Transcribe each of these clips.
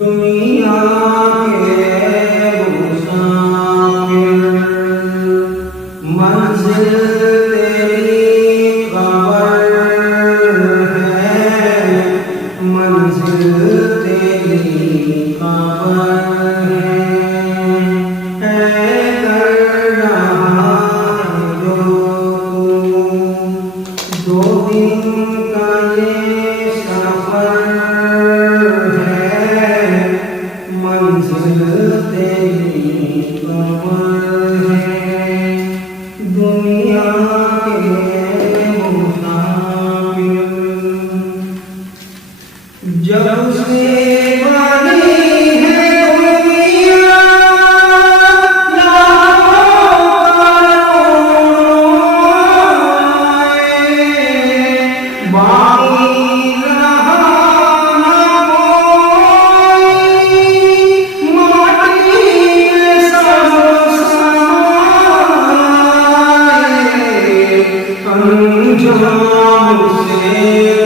दुनिया के मुसाफिर मंजिल तेरी खबर है, मंजिल तेरी खबर है कर रहा जो तू 2 दिन का ये सफर है, मंजिल तेरी खबर है दुनिया के मुसाफिर। जब से बनी है दुनिया बाकी रहा न कोई, माटी में सब समाए, अंजाम से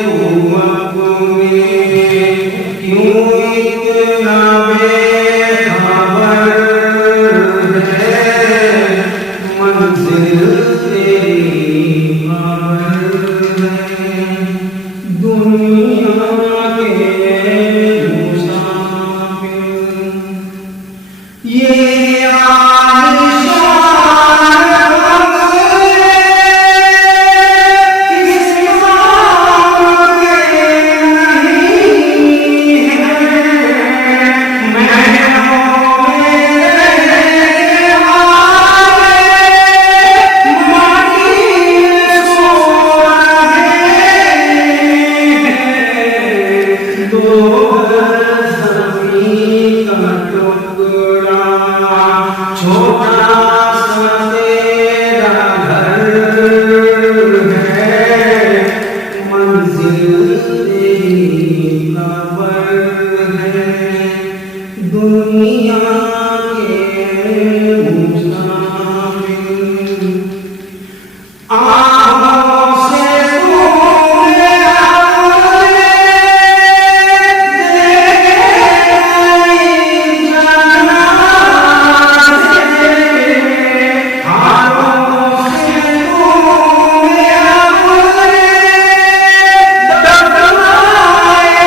हुआ तुम्हें क्यों इतना बेखबर है, मंजिल तेरी खबर है दुनिया के मुसाफिर। ये आलिशान बंगले किस काम के नहीं हैं, महलों में रहने वाले माटी में सो रहे हैं। 2 गज ज़मीन का टुकड़ा छोटा सा तेरा घर है, मंजिल तेरी खबर है दुनिया के मुसाफिर। आँखों से तूने अपने देखे जनाज़े, हाथों से तूने अपने दफनाए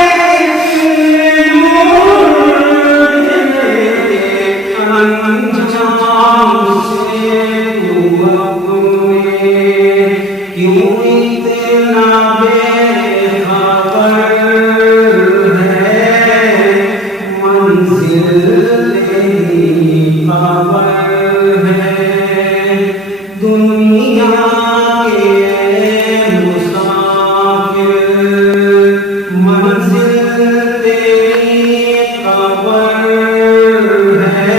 अंजाम से तू अपने क्यों इतना बेखबर है, मंजिल तेरी खबर है दुनिया के मुसाफिर, मंजिल तेरी खबर है